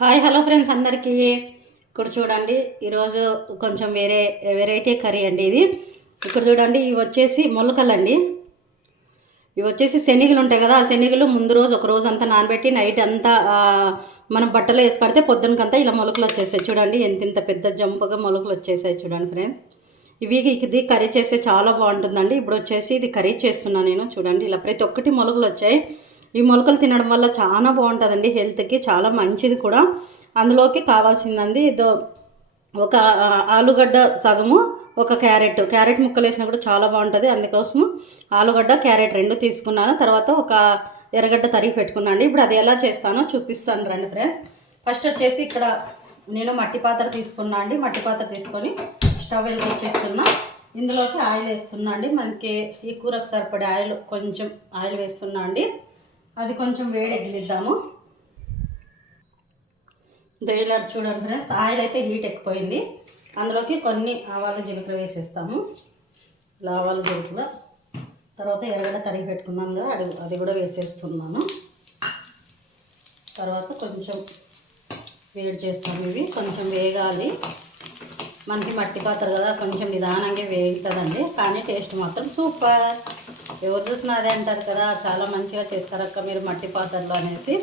Hi hello friends అందరికీ. ఇక్కడ చూడండి ఈరోజు కొంచెం వేరే వెరైటీ కర్రీ అండి ఇది. ఇక్కడ చూడండి ఇవి వచ్చేసి మొలకలండి. ఇవి వచ్చేసి శనిగలు ఉంటాయి కదా ఆ శనిగలు ముందు రోజు ఒక రోజు అంతా నానబెట్టి నైట్ అంతా మనం బట్టలు వేసి కడితే పొద్దునకంతా ఇలా మొలకలు వచ్చేసాయి చూడండి ఎంత ఇంత పెద్ద జంపుగా మొలకలు వచ్చేసాయి చూడండి ఫ్రెండ్స్. ఇవి ఇది కర్రీ చేస్తే చాలా బాగుంటుందండి. ఇప్పుడు వచ్చేసి ఇది కర్రీ చేస్తున్నాను నేను. చూడండి ఇలా ప్రతి ఒక్కటి మొలకలు వచ్చాయి. ఈ మొలకలు తినడం వల్ల చాలా బాగుంటుందండి హెల్త్కి చాలా మంచిది కూడా. అందులోకి కావాల్సిందండి ఇదో ఒక ఆలుగడ్డ సగము ఒక క్యారెట్. క్యారెట్ ముక్కలు వేసినా కూడా చాలా బాగుంటుంది. అందుకోసము ఆలుగడ్డ క్యారెట్ రెండు తీసుకున్నాను. తర్వాత ఒక ఎర్రగడ్డ తరిగి పెట్టుకున్నాను ఇప్పుడు అది ఎలా చేస్తానో చూపిస్తాను రండి ఫ్రెండ్స్. ఫస్ట్ వచ్చేసి ఇక్కడ నేను మట్టి పాత్ర తీసుకున్నా అండి. మట్టి పాత్ర తీసుకొని స్టవ్ వెలిగించేస్తున్నా ఇందులోకి ఆయిల్ వేస్తున్నా అండి. మనకి ఈ కూరకు సరిపడే ఆయిల్ కొంచెం ఆయిల్ వేస్తున్నా అండి. అది కొంచెం వేడి ఎగిలిద్దాము డైలర్ చూడండి ఫ్రెండ్స్ ఆయిల్ అయితే హీట్ ఎక్కిపోయింది. అందులోకి కొన్ని ఆవాలు జీలకర్ర వేసేస్తాము. లావాలు జీలకర్ర. తర్వాత ఎర్రగడ్డ తరిగి పెట్టుకున్నాను కదా అది అది కూడా వేసేస్తున్నాను. తర్వాత కొంచెం వేడి చేస్తాము ఇవి. కొంచెం వేగాలి. మనకి మట్టి పాత్ర కదా కొంచెం నిదానంగా వేగుతుందండి. కానీ టేస్ట్ మాత్రం సూపర్. ఎవరు చూసినా అదే అంటారు కదా చాలా మంచిగా చేస్తారక్క మీరు మట్టి పాత్రలు అనేసి.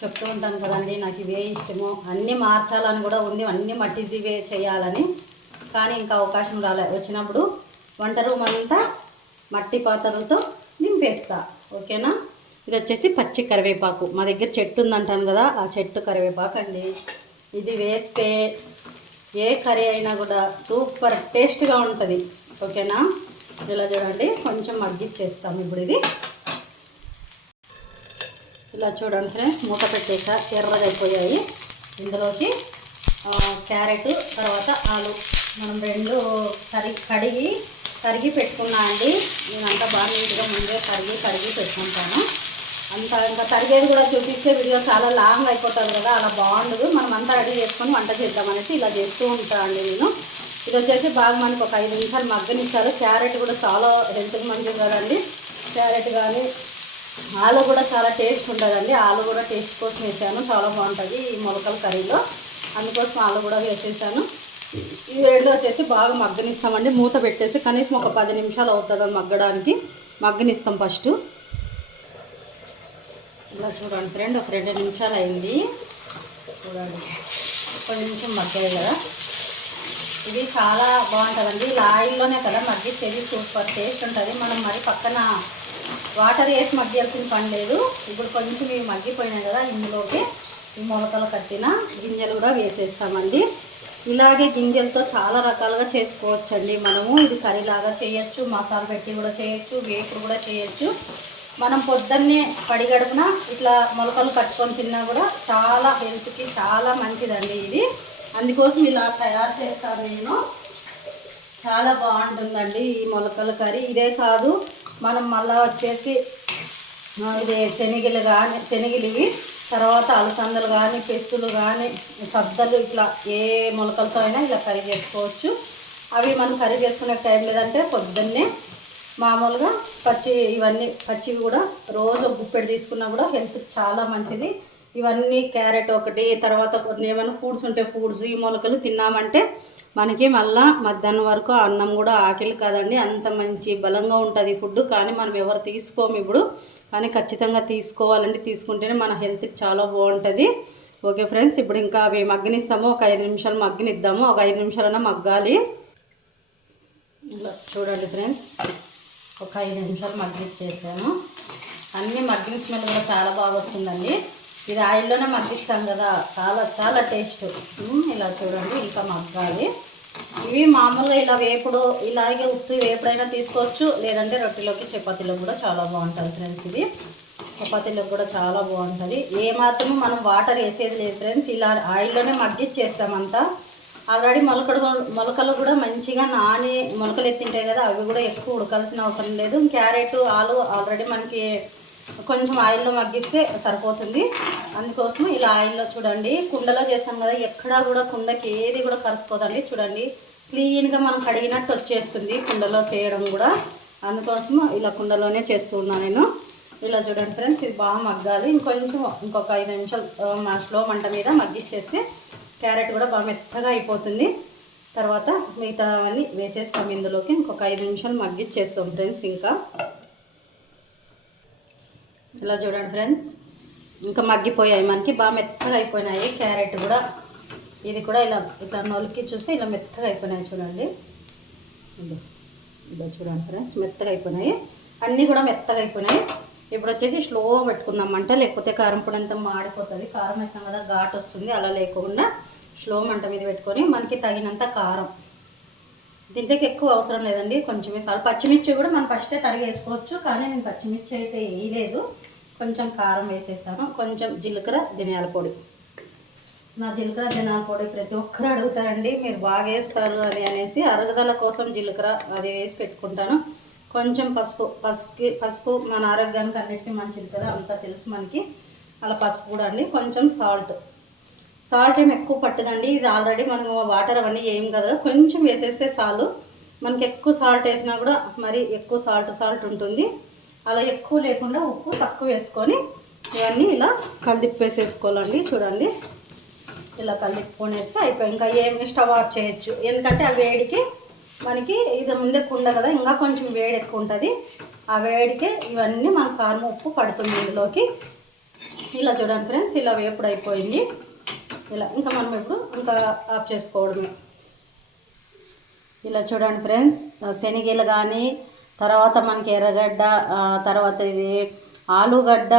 చెప్తూ ఉంటాను కదండి నాకు ఇవే ఇష్టము. అన్నీ మార్చాలని కూడా ఉంది అన్నీ మట్టిది వే చేయాలని. కానీ ఇంకా అవకాశం రాలే. వచ్చినప్పుడు వంట రూమ్ అంతా మట్టి పాత్రలతో నింపేస్తా. ఓకేనా? ఇది వచ్చేసి పచ్చి కరివేపాకు. మా దగ్గర చెట్టు ఉందంటాను కదా ఆ చెట్టు కరివేపాకు అండి. ఇది వేస్తే ఏ కర్రీ అయినా కూడా సూపర్ టేస్ట్గా ఉంటుంది. ఓకేనా? ఇలా చూడండి కొంచెం మగ్గిచ్చేస్తాము ఇప్పుడు ఇది. ఇలా చూడండి ఫ్రెండ్స్ మూత పెట్టేసా ఎర్రగా అయిపోయాయి. ఇందులోకి క్యారెట్ తర్వాత ఆలు. మనం రెండు కరి కడిగి కరిగి పెట్టుకున్నా అండి నేనంతా బాగా నీట్గా ముందే కరిగి కడిగి పెట్టుకుంటాను. అంత ఇంకా తరిగేది కూడా చూపిస్తే వీడియో చాలా లాంగ్ అయిపోతుంది కదా అలా బాగుండదు. మనం అంతా రెడీ చేసుకొని వంట చేద్దామనేసి ఇలా చేస్తూ ఉంటాను అండి నేను. ఇది వచ్చేసి బాగా మనకు ఒక ఐదు నిమిషాలు మగ్గనిస్తారు. క్యారెట్ కూడా చాలా హెల్త్కి మంచిది కదండి. క్యారెట్ కానీ ఆలు కూడా చాలా టేస్ట్ ఉంటుందండి. ఆలు కూడా టేస్ట్ కోసం వేసాను. చాలా బాగుంటుంది ఈ మొలకల కర్రీలో. అందుకోసం ఆలు కూడా వేసేసాను. ఈ రెండు వచ్చేసి బాగా మగ్గనిస్తామండి. మూత పెట్టేసి కనీసం ఒక పది నిమిషాలు అవుతుంది మగ్గడానికి. మగ్గనిస్తాం ఫస్ట్. ఇలా చూడండి ఫ్రెండ్ ఒక రెండు నిమిషాలు అయింది. చూడండి. ఒక నిమిషం మగ్గాయి కదా. ఇది చాలా బాగుంటుందండి. ఇలా ఆయిల్లోనే కదా మగ్గిచ్చేది సూపర్ టేస్ట్ ఉంటుంది. మనం మరి పక్కన వాటర్ వేసి మగ్గాల్సిన పని లేదు. ఇప్పుడు కొంచెం ఇవి మగ్గిపోయినాయి కదా ఇందులోకి ఈ మొలకలు కట్టిన గింజలు కూడా వేసేస్తామండి. ఇలాగే గింజలతో చాలా రకాలుగా చేసుకోవచ్చండి మనము. ఇది కర్రీలాగా చేయొచ్చు మసాలా పెట్టి కూడా చేయొచ్చు వేపుడు కూడా చేయొచ్చు. మనం పొద్దున్నే పడిగడుపున ఇట్లా మొలకలు కట్టుకొని తిన్నా కూడా చాలా హెల్త్కి చాలా మంచిదండి ఇది. అందుకోసం ఇలా తయారు చేస్తాను నేను. చాలా బాగుంటుందండి ఈ మొలకల కర్రీ. ఇదే కాదు మనం మళ్ళీ వచ్చేసి ఇది శనగలు కానీ శనగలు తర్వాత అలసందలు కానీ పెస్తులు కానీ సద్దలు ఇట్లా ఏ మొలకలతో అయినా ఇలా కర్రీ చేసుకోవచ్చు. అవి మనం కర్రీ చేసుకునే టైం లేదంటే పొద్దున్నే మామూలుగా పచ్చి ఇవన్నీ పచ్చివి కూడా రోజు గుప్పెడు తీసుకున్నా కూడా హెల్త్ చాలా మంచిది. ఇవన్నీ క్యారెట్ ఒకటి తర్వాత కొన్ని ఏమైనా ఫుడ్స్ ఉంటే ఫుడ్స్ ఈ మొలకలు తిన్నామంటే మనకి మళ్ళా మధ్యాహ్నం వరకు అన్నం కూడా ఆకలి కాదండి. అంత మంచి బలంగా ఉంటుంది ఫుడ్ కానీ మనం ఎవరు తీసుకోము ఇప్పుడు. కానీ ఖచ్చితంగా తీసుకోవాలండి. తీసుకుంటేనే మన హెల్త్కి చాలా బాగుంటుంది. ఓకే ఫ్రెండ్స్ ఇప్పుడు ఇంకా అవి మగ్గనిస్తాము. ఒక ఐదు నిమిషాలు మగ్గనిద్దాము. ఒక ఐదు నిమిషాలన్నా మగ్గాలి. ఇలా చూడండి ఫ్రెండ్స్. ఒక ఐదు నిమిషాలు మగ్గిస్ చేశాను అన్నీ మగ్గిన స్మెల్ కూడా చాలా బాగా వస్తుందండి. ఇది ఆయిల్లోనే మగ్గిస్తాం కదా. చాలా చాలా టేస్ట్. ఇలా చూడండి ఇంకా మగ్గాలి. ఇవి మామూలుగా ఇలా వేపుడు ఇలాగే ఉప్పు వేపుడైనా తీసుకోవచ్చు. లేదంటే రొట్టెలోకి చపాతీలోకి కూడా చాలా బాగుంటుంది ఫ్రెండ్స్ ఇది చపాతీలోకి కూడా చాలా బాగుంటుంది. ఏ మనం వాటర్ వేసేది లేదు ఫ్రెండ్స్. ఇలా ఆయిల్లోనే మగ్గిచ్చేస్తామంతా. ఆల్రెడీ మొలకడు మొలకలు కూడా మంచిగా నాని మొలకలు ఎత్తింటాయి కదా అవి కూడా ఎక్కువ ఉడకాల్సిన అవసరం లేదు. క్యారెట్ ఆలు ఆల్రెడీ మనకి కొంచెం ఆయిల్లో మగ్గిస్తే సరిపోతుంది. అందుకోసం ఇలా ఆయిల్లో చూడండి. కుండలో చేస్తాం కదా ఎక్కడా కూడా కుండకి ఏది కూడా కలుసుకోదండి చూడండి క్లీన్గా మనం కడిగినట్టు వచ్చేస్తుంది కుండలో చేయడం కూడా. అందుకోసం ఇలా కుండలోనే చేస్తున్నాను నేను. ఇలా చూడండి ఫ్రెండ్స్ ఇది బాగా మగ్గాలి. ఇంకొంచెం ఇంకొక ఐదు నిమిషాలు మా స్లో మంట మీద మగ్గిచ్చేస్తే క్యారెట్ కూడా బాగా మెత్తగా అయిపోతుంది. తర్వాత మిగతావన్నీ వేసేస్తాం ఇందులోకి. ఇంకొక ఐదు నిమిషాలు మగ్గిచ్చేస్తాం ఫ్రెండ్స్ ఇంకా. ఇలా చూడండి ఫ్రెండ్స్. ఇంకా మగ్గిపోయాయి మనకి బాగా మెత్తగా అయిపోయినాయి. క్యారెట్ కూడా ఇది కూడా ఇలా ఇట్లా నొలికి చూస్తే ఇలా మెత్తగా అయిపోయినాయి చూడండి. ఇలా చూడండి ఫ్రెండ్స్ మెత్తగా అయిపోయినాయి. అన్నీ కూడా మెత్తగా అయిపోయినాయి. ఇప్పుడు వచ్చేసి స్లో పెట్టుకుందాం మంట లేకపోతే కారం పొడి అంతా మాడిపోతుంది. కారం వేస్తాం కదా ఘాట్ వస్తుంది. అలా లేకుండా స్లో మంట మీద పెట్టుకొని మనకి తగినంత కారం. దీంట్లోకి ఎక్కువ అవసరం లేదండి. కొంచెం వేసాలి పచ్చిమిర్చి కూడా మనం ఫస్టే తరిగేసుకోవచ్చు కానీ నేను పచ్చిమిర్చి అయితే వేయలేదు కొంచెం కారం వేసేసాను. కొంచెం జీలకర్ర ధనియాల పొడి. నా జీలకర్ర ధనియాల పొడి ప్రతి ఒక్కరు అడుగుతారండి మీరు బాగా వేస్తారు అని అనేసి అరుగుదల కోసం జీలకర్ర అది వేసి పెట్టుకుంటాను. కొంచెం పసుపు పసుపుకి పసుపు మన ఆరోగ్యానికి అన్నిటికీ మంచిది కదా అంతా తెలుసు మనకి. అలా పసుపు కూడా అండి కొంచెం సాల్ట్. సాల్ట్ ఏం ఎక్కువ పట్టదండి ఇది ఆల్రెడీ మనం వాటర్ అవన్నీ ఏం కదా కొంచెం వేసేస్తే చాలు. మనకి ఎక్కువ సాల్ట్ వేసినా కూడా మరి ఎక్కువ సాల్ట్ సాల్ట్ ఉంటుంది. అలా ఎక్కువ లేకుండా ఉప్పు తక్కువ వేసుకొని ఇవన్నీ ఇలా కలిపి వేసేసుకోవాలండి చూడండి. ఇలా కలిపుకొని వేస్తే అయిపోయి ఇంకా ఏమి స్టవ్ ఆఫ్ చేయొచ్చు. ఎందుకంటే ఆ వేడికి మనకి ఇది ముందే కుండ కదా ఇంకా కొంచెం వేడి ఎక్కువ ఉంటుంది. ఆ వేడికి ఇవన్నీ మన కారం ఉప్పు పడుతుంది ఇందులోకి. ఇలా చూడండి ఫ్రెండ్స్ ఇలా వేపుడు అయిపోయింది. ఇలా ఇంకా మనం ఇప్పుడు ఇంకా ఆఫ్ చేసుకోవడమే. ఇలా చూడండి ఫ్రెండ్స్ శనగలు కానీ తర్వాత మనకి ఎర్రగడ్డ తర్వాత ఇది ఆలుగడ్డ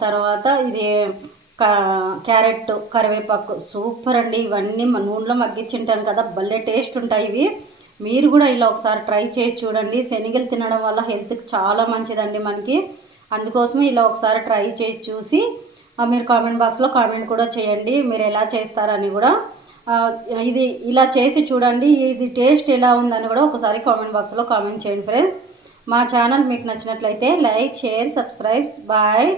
తర్వాత ఇది కా- క్యారెట్ కరివేపాకు. సూపర్ అండి. ఇవన్నీ మన నూనెలో మగ్గించుంటాను కదా. భలే టేస్ట్ ఉంటాయి ఇవి. మీరు కూడా ఇలా ఒకసారి ట్రై చేసి చూడండి. శనగలు తినడం వల్ల హెల్త్కి చాలా మంచిదండి మనకి. అందుకోసమే ఇలా ఒకసారి ట్రై చేసి చూసి మీరు కామెంట్ బాక్స్లో కామెంట్ కూడా చేయండి. మీరు ఎలా చేస్తారని కూడా. ఇది ఇలా చేసి చూడండి. ఇది టేస్ట్ ఎలా ఉందని కూడా ఒకసారి కామెంట్ బాక్స్లో కామెంట్ చేయండి ఫ్రెండ్స్. మా ఛానల్ మీకు నచ్చినట్లయితే లైక్ షేర్ సబ్స్క్రైబ్స్ బాయ్